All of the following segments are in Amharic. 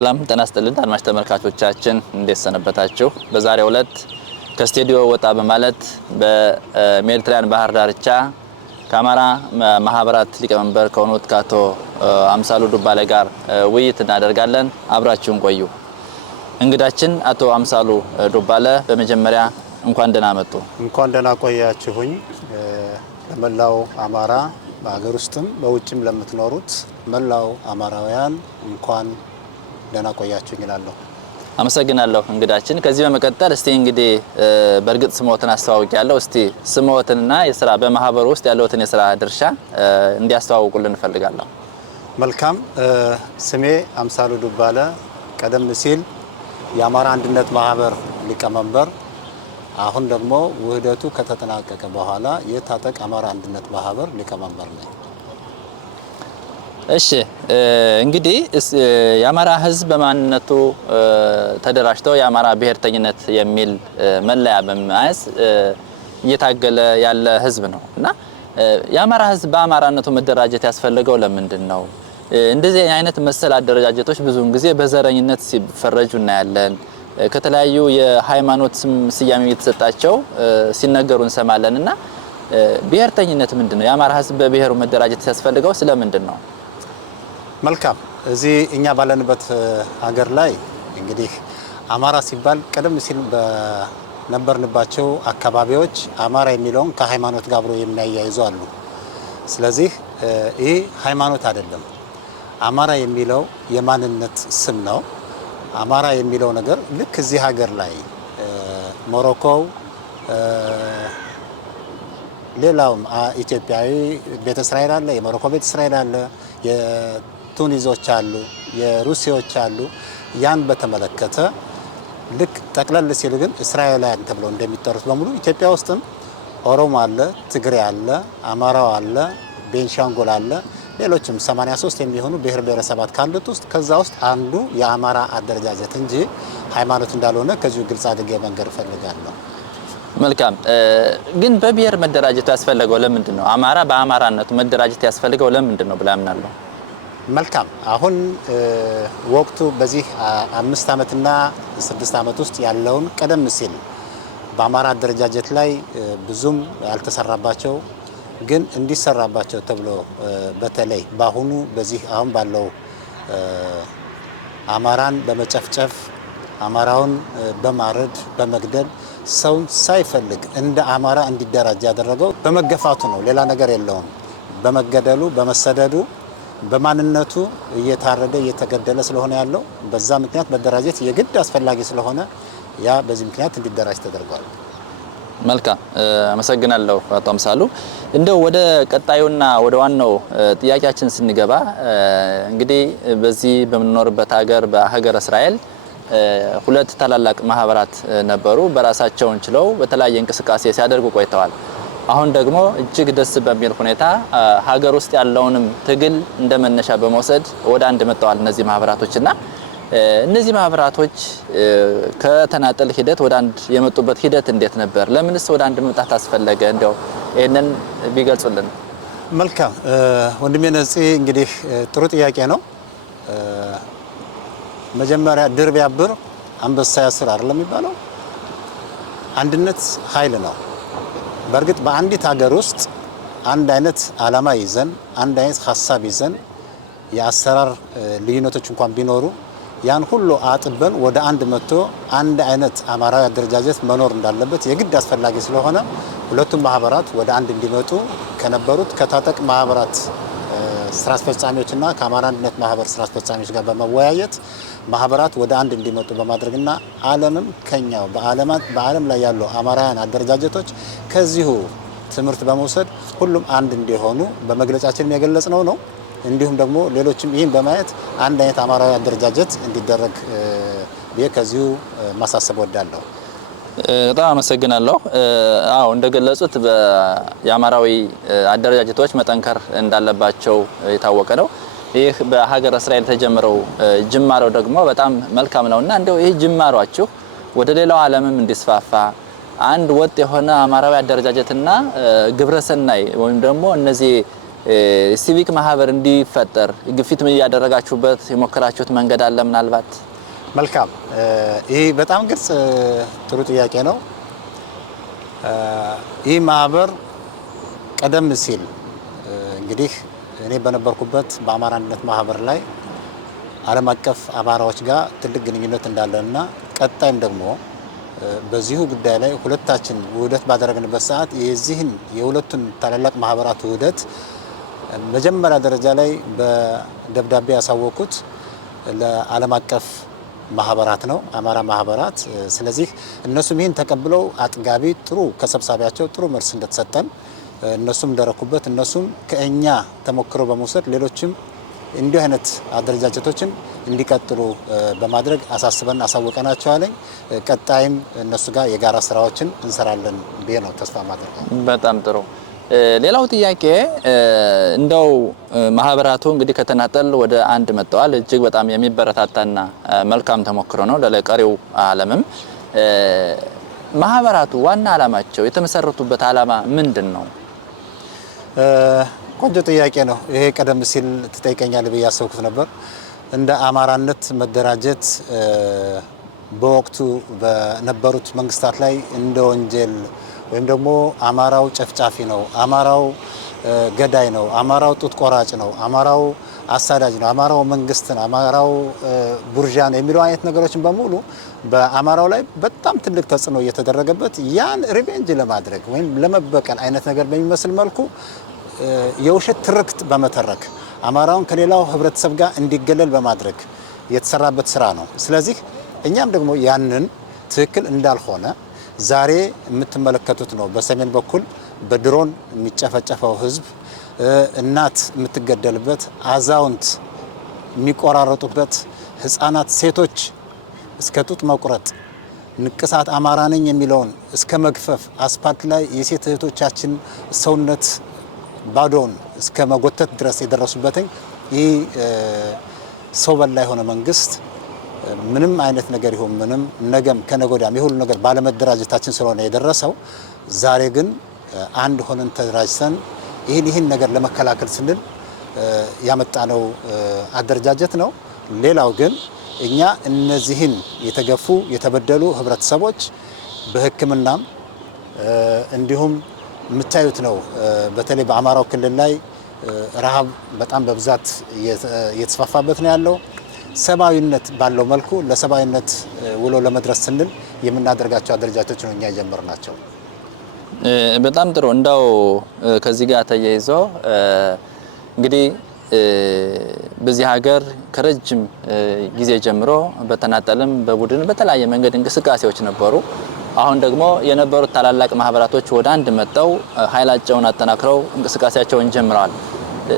ሰላም ጤና ይስጥልን አድማጭ ተመልካቾቻችን እንዴት ሰነበታችሁ? በዛሬው ዕለት ከስቱዲዮ ወጣ በማለት በሜዲትራኒያን ባህር ዳርቻ ከአማራ ማህበራት ሊቀመንበር ከሆኑት ከአቶ አምሳሉ ዱባለ ጋር ውይይት እናደርጋለን። አብራችሁን ቆዩ። እንግዳችን አቶ አምሳሉ ዱባለ በመጀመሪያ እንኳን ደህና መጡ። እንኳን ደህና ቆያችሁኝ። ለመላው አማራ በሀገር ውስጥም በውጭም ለምትኖሩት መላው አማራውያን እንኳን ደህና ቆያችሁኝ እላለሁ። አመሰግናለሁ እንግዳችን። ከዚህ በመቀጠል እስቲ እንግዲህ በእርግጥ ስሞትን አስተዋውቂያለሁ። እስቲ ስሞትንና የሥራ በማህበሩ ውስጥ ያለውትን የሥራ ድርሻ እንዲያስተዋውቁልን እንፈልጋለሁ። መልካም። ስሜ አምሳሉ ዱባለ፣ ቀደም ሲል የአማራ አንድነት ማህበር ሊቀመንበር፣ አሁን ደግሞ ውህደቱ ከተጠናቀቀ በኋላ የታጠቅ አማራ አንድነት ማህበር ሊቀመንበር ነኝ። እሺ እንግዲህ የአማራ ህዝብ በማንነቱ ተደራጅቶ የአማራ ብሔርተኝነት የሚል መለያ በመያዝ እየታገለ ያለ ህዝብ ነው እና የአማራ ህዝብ በአማራነቱ መደራጀት ያስፈልገው ለምንድን ነው? እንደዚህ አይነት መሰል አደረጃጀቶች ብዙውን ጊዜ በዘረኝነት ሲፈረጁ እናያለን። ከተለያዩ የሃይማኖት ስያሜ የተሰጣቸው ሲነገሩ እንሰማለን እና ብሔርተኝነት ምንድነው? የአማራ ህዝብ በብሔሩ መደራጀት ያስፈልገው ስለምንድን ነው? መልካም። እዚህ እኛ ባለንበት ሀገር ላይ እንግዲህ አማራ ሲባል ቀደም ሲል በነበርንባቸው አካባቢዎች አማራ የሚለውን ከሃይማኖት ጋር አብሮ የሚያያይዙ አሉ። ስለዚህ ይህ ሃይማኖት አይደለም። አማራ የሚለው የማንነት ስም ነው። አማራ የሚለው ነገር ልክ እዚህ ሀገር ላይ ሞሮኮው፣ ሌላውም ኢትዮጵያዊ ቤተ እስራኤል አለ፣ የሞሮኮ ቤተ እስራኤል አለ፣ የቱኒዞች አሉ፣ የሩሲያዎች አሉ። ያን በተመለከተ ልክ ጠቅለል ሲል ግን እስራኤላውያን ተብለው እንደሚጠሩት በሙሉ ኢትዮጵያ ውስጥም ኦሮሞ አለ፣ ትግሬ አለ፣ አማራው አለ፣ ቤንሻንጉል አለ፣ ሌሎችም 83 የሚሆኑ ብሔር ብሔረሰባት ካሉት ውስጥ ከዛ ውስጥ አንዱ የአማራ አደረጃጀት እንጂ ሃይማኖት እንዳልሆነ ከዚሁ ግልጽ አድርጌ መንገር እፈልጋለሁ። መልካም። ግን በብሔር መደራጀት ያስፈልገው ለምንድን ነው? አማራ በአማራነቱ መደራጀት ያስፈልገው ለምንድን ነው ብላ አምናለሁ። መልካም። አሁን ወቅቱ በዚህ 5 ዓመትና 6 ዓመት ውስጥ ያለውን ቀደም ሲል በአማራ አደረጃጀት ላይ ብዙም ያልተሰራባቸው ግን እንዲሰራባቸው ተብሎ በተለይ ባሁኑ በዚህ አሁን ባለው አማራን በመጨፍጨፍ አማራውን በማረድ በመግደል ሰውን ሳይፈልግ እንደ አማራ እንዲደራጅ ያደረገው በመገፋቱ ነው። ሌላ ነገር የለውም። በመገደሉ በመሰደዱ በማንነቱ እየታረደ እየተገደለ ስለሆነ ያለው በዛ ምክንያት መደራጀት የግድ አስፈላጊ ስለሆነ ያ በዚህ ምክንያት እንዲደራጅ ተደርጓል። መልካም አመሰግናለሁ አቶ አምሳሉ። እንደው ወደ ቀጣዩና ወደ ዋናው ጥያቄያችን ስንገባ እንግዲህ በዚህ በምንኖርበት ሀገር በሀገረ እስራኤል ሁለት ታላላቅ ማህበራት ነበሩ። በራሳቸውን ችለው በተለያየ እንቅስቃሴ ሲያደርጉ ቆይተዋል። አሁን ደግሞ እጅግ ደስ በሚል ሁኔታ ሀገር ውስጥ ያለውንም ትግል እንደመነሻ በመውሰድ ወደ አንድ መጥተዋል እነዚህ ማህበራቶችና እነዚህ ማህበራቶች ከተናጠል ሂደት ወደ አንድ የመጡበት ሂደት እንዴት ነበር? ለምንስ ወደ አንድ መምጣት አስፈለገ? እንደው ይሄንን ቢገልጹልን። መልካም ወንድሜ ነፂ፣ እንግዲህ ጥሩ ጥያቄ ነው። መጀመሪያ ድር ቢያብር አንበሳ ያስር አይደለም የሚባለው። አንድነት ኃይል ነው። በእርግጥ በአንዲት ሀገር ውስጥ አንድ አይነት ዓላማ ይዘን አንድ አይነት ሀሳብ ይዘን የአሰራር ልዩነቶች እንኳን ቢኖሩ ያን ሁሉ አጥበን ወደ አንድ መጥቶ አንድ አይነት አማራዊ አደረጃጀት መኖር እንዳለበት የግድ አስፈላጊ ስለሆነ ሁለቱም ማህበራት ወደ አንድ እንዲመጡ ከነበሩት ከታጠቅ ማህበራት ስራ አስፈጻሚዎችና ከአማራ አንድነት ማህበር ስራ አስፈጻሚዎች ጋር በመወያየት ማህበራት ወደ አንድ እንዲመጡ በማድረግና ዓለምም ከኛው በዓለም ላይ ያሉ አማራውያን አደረጃጀቶች ከዚሁ ትምህርት በመውሰድ ሁሉም አንድ እንዲሆኑ በመግለጫችን የገለጽነው ነው። እንዲሁም ደግሞ ሌሎችም ይህን በማየት አንድ አይነት አማራዊ አደረጃጀት እንዲደረግ ከዚሁ ማሳሰብ ወዳለሁ። በጣም አመሰግናለሁ። አዎ እንደገለጹት የአማራዊ አደረጃጀቶች መጠንከር እንዳለባቸው የታወቀ ነው። ይህ በሀገረ እስራኤል የተጀመረው ጅማሬው ደግሞ በጣም መልካም ነውና እንደው ይህ ጅማሯችሁ ወደ ሌላው ዓለምም እንዲስፋፋ አንድ ወጥ የሆነ አማራዊ አደረጃጀትና ግብረሰናይ ወይም ደግሞ እነዚህ ሲቪክ ማህበር እንዲፈጠር ግፊት ምን ያደረጋችሁበት የሞከራችሁት መንገድ አለ ምናልባት? መልካም። ይህ በጣም ግልጽ ጥሩ ጥያቄ ነው። ይህ ማህበር ቀደም ሲል እንግዲህ እኔ በነበርኩበት በአማራ አንድነት ማህበር ላይ ዓለም አቀፍ አማራዎች ጋር ትልቅ ግንኙነት እንዳለና ቀጣይም ደግሞ በዚሁ ጉዳይ ላይ ሁለታችን ውህደት ባደረግንበት ሰዓት የዚህን የሁለቱን ታላላቅ ማህበራት ውህደት መጀመሪያ ደረጃ ላይ በደብዳቤ ያሳወቁት ለዓለም አቀፍ ማህበራት ነው፣ አማራ ማህበራት። ስለዚህ እነሱም ይህን ተቀብለው አጥጋቢ ጥሩ ከሰብሳቢያቸው ጥሩ መልስ እንደተሰጠን እነሱም እንደረኩበት እነሱም ከእኛ ተሞክሮ በመውሰድ ሌሎችም እንዲህ አይነት አደረጃጀቶችን እንዲቀጥሉ በማድረግ አሳስበን አሳውቀናቸዋለኝ። ቀጣይም እነሱ ጋር የጋራ ስራዎችን እንሰራለን ብዬ ነው ተስፋ ማድረግ። በጣም ጥሩ። ሌላው ጥያቄ እንደው ማህበራቱ እንግዲህ ከተናጠል ወደ አንድ መጥተዋል። እጅግ በጣም የሚበረታታና መልካም ተሞክሮ ነው ለቀሪው ዓለምም። ማህበራቱ ዋና ዓላማቸው የተመሰረቱበት ዓላማ ምንድን ነው? ቆንጆ ጥያቄ ነው። ይሄ ቀደም ሲል ትጠይቀኛለህ ብዬ ያሰብኩት ነበር። እንደ አማራነት መደራጀት በወቅቱ በነበሩት መንግስታት ላይ እንደ ወንጀል ወይም ደግሞ አማራው ጨፍጫፊ ነው፣ አማራው ገዳይ ነው፣ አማራው ጡት ቆራጭ ነው፣ አማራው አሳዳጅ ነው፣ አማራው መንግስት ነው፣ አማራው ቡርዣ ነው የሚለው አይነት ነገሮችን በሙሉ በአማራው ላይ በጣም ትልቅ ተጽዕኖ እየተደረገበት ያን ሪቬንጅ ለማድረግ ወይም ለመበቀል አይነት ነገር በሚመስል መልኩ የውሸት ትርክት በመተረክ አማራውን ከሌላው ህብረተሰብ ጋር እንዲገለል በማድረግ የተሰራበት ስራ ነው። ስለዚህ እኛም ደግሞ ያንን ትክክል እንዳልሆነ ዛሬ የምትመለከቱት ነው። በሰሜን በኩል በድሮን የሚጨፈጨፈው ህዝብ፣ እናት የምትገደልበት፣ አዛውንት የሚቆራረጡበት፣ ህፃናት፣ ሴቶች እስከ ጡት መቁረጥ፣ ንቅሳት አማራ ነኝ የሚለውን እስከ መግፈፍ፣ አስፓልት ላይ የሴት እህቶቻችን ሰውነት ባዶን እስከ መጎተት ድረስ የደረሱበትኝ ይህ ሰው በላ የሆነ መንግስት ምንም አይነት ነገር ይሁን ምንም ነገም ከነጎዳም የሁሉ ነገር ባለመደራጀታችን ስለሆነ የደረሰው። ዛሬ ግን አንድ ሆነን ተደራጅተን ይህን ነገር ለመከላከል ስንል ያመጣነው አደረጃጀት ነው። ሌላው ግን እኛ እነዚህን የተገፉ የተበደሉ ህብረተሰቦች በሕክምናም እንዲሁም የምታዩት ነው። በተለይ በአማራው ክልል ላይ ረሃብ በጣም በብዛት እየተስፋፋበት ነው ያለው። ሰብአዊነት ባለው መልኩ ለሰብአዊነት ውሎ ለመድረስ ስንል የምናደርጋቸው አደረጃጀቶች ነው እኛ የጀመርናቸው። በጣም ጥሩ። እንደው ከዚህ ጋር ተያይዞ እንግዲህ በዚህ ሀገር ከረጅም ጊዜ ጀምሮ በተናጠልም በቡድን በተለያየ መንገድ እንቅስቃሴዎች ነበሩ። አሁን ደግሞ የነበሩት ታላላቅ ማህበራቶች ወደ አንድ መጥተው ኃይላቸውን አጠናክረው እንቅስቃሴያቸውን ጀምረዋል።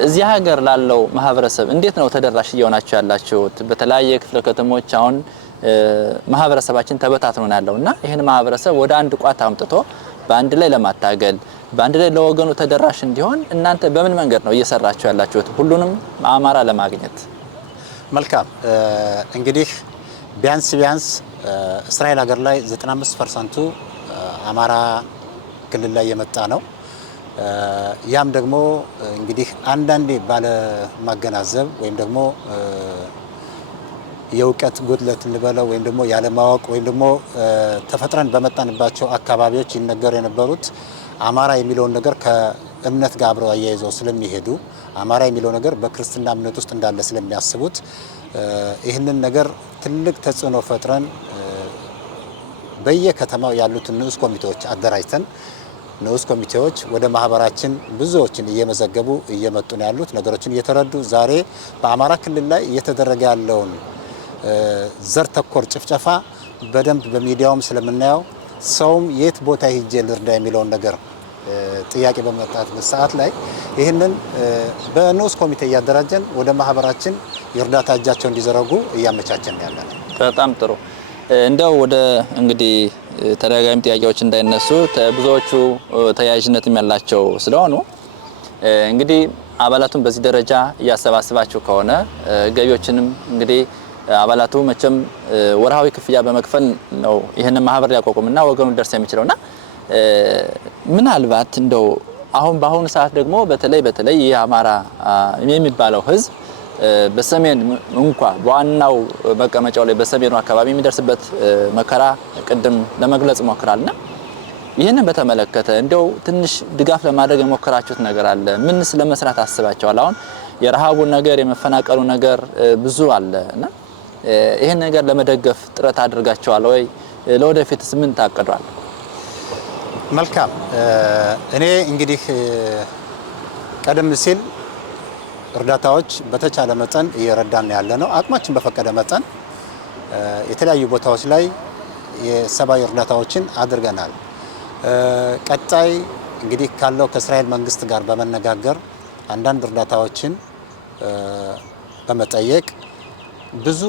እዚህ ሀገር ላለው ማህበረሰብ እንዴት ነው ተደራሽ እየሆናችሁ ያላችሁት? በተለያየ ክፍለ ከተሞች አሁን ማህበረሰባችን ተበታትኖ ያለውና ይህን ማህበረሰብ ወደ አንድ ቋት አምጥቶ በአንድ ላይ ለማታገል በአንድ ላይ ለወገኑ ተደራሽ እንዲሆን እናንተ በምን መንገድ ነው እየሰራችሁ ያላችሁት ሁሉንም አማራ ለማግኘት? መልካም እንግዲህ ቢያንስ እስራኤል ሀገር ላይ 95% አማራ ክልል ላይ የመጣ ነው። ያም ደግሞ እንግዲህ አንዳንዴ ባለማገናዘብ ወይም ደግሞ የእውቀት ጉድለት እንበለው ወይም ደግሞ ያለማወቅ ወይም ደግሞ ተፈጥረን በመጣንባቸው አካባቢዎች ይነገሩ የነበሩት አማራ የሚለውን ነገር ከእምነት ጋር አብረው አያይዘው ስለሚሄዱ አማራ የሚለው ነገር በክርስትና እምነት ውስጥ እንዳለ ስለሚያስቡት ይህንን ነገር ትልቅ ተጽዕኖ ፈጥረን በየከተማው ያሉትን ንዑስ ኮሚቴዎች አደራጅተን ንዑስ ኮሚቴዎች ወደ ማህበራችን ብዙዎችን እየመዘገቡ እየመጡ ነው ያሉት። ነገሮችን እየተረዱ ዛሬ በአማራ ክልል ላይ እየተደረገ ያለውን ዘር ተኮር ጭፍጨፋ በደንብ በሚዲያውም ስለምናየው ሰውም የት ቦታ ሂጄ ልርዳ የሚለውን ነገር ጥያቄ በመጣበት ሰዓት ላይ ይህንን በንዑስ ኮሚቴ እያደራጀን ወደ ማህበራችን የእርዳታ እጃቸው እንዲዘረጉ እያመቻቸን ያለን። በጣም ጥሩ። እንደው ወደ እንግዲህ ተደጋጋሚ ጥያቄዎች እንዳይነሱ ብዙዎቹ ተያያዥነት ያላቸው ስለሆኑ እንግዲህ አባላቱን በዚህ ደረጃ እያሰባሰባችሁ ከሆነ ገቢዎችንም እንግዲህ አባላቱ መቼም ወርሃዊ ክፍያ በመክፈል ነው ይህንን ማህበር ሊያቋቁምና ወገኑ ደርስ የሚችለውና ምናልባት እንደው አሁን በአሁኑ ሰዓት ደግሞ በተለይ የአማራ የሚባለው ህዝብ በሰሜን እንኳ በዋናው መቀመጫው ላይ በሰሜኑ አካባቢ የሚደርስበት መከራ ቅድም ለመግለጽ ሞክራልና ይህንን በተመለከተ እንደው ትንሽ ድጋፍ ለማድረግ የሞከራችሁት ነገር አለ? ምንስ ለመስራት አስባችኋል? አሁን የረሃቡ ነገር የመፈናቀሉ ነገር ብዙ አለ እና ይሄን ነገር ለመደገፍ ጥረት አድርጋችኋል ወይ? ለወደፊትስ ምን ታቀዷል? መልካም። እኔ እንግዲህ ቀደም ሲል እርዳታዎች በተቻለ መጠን እየረዳን ያለ ነው። አቅማችን በፈቀደ መጠን የተለያዩ ቦታዎች ላይ የሰብአዊ እርዳታዎችን አድርገናል። ቀጣይ እንግዲህ ካለው ከእስራኤል መንግስት ጋር በመነጋገር አንዳንድ እርዳታዎችን በመጠየቅ ብዙ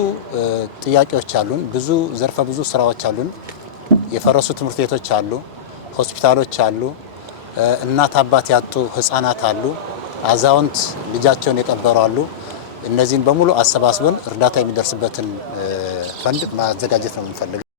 ጥያቄዎች አሉን። ብዙ ዘርፈ ብዙ ስራዎች አሉን። የፈረሱ ትምህርት ቤቶች አሉ፣ ሆስፒታሎች አሉ፣ እናት አባት ያጡ ህፃናት አሉ፣ አዛውንት ልጃቸውን የቀበሩ አሉ። እነዚህን በሙሉ አሰባስበን እርዳታ የሚደርስበትን ፈንድ ማዘጋጀት ነው የምንፈልገው።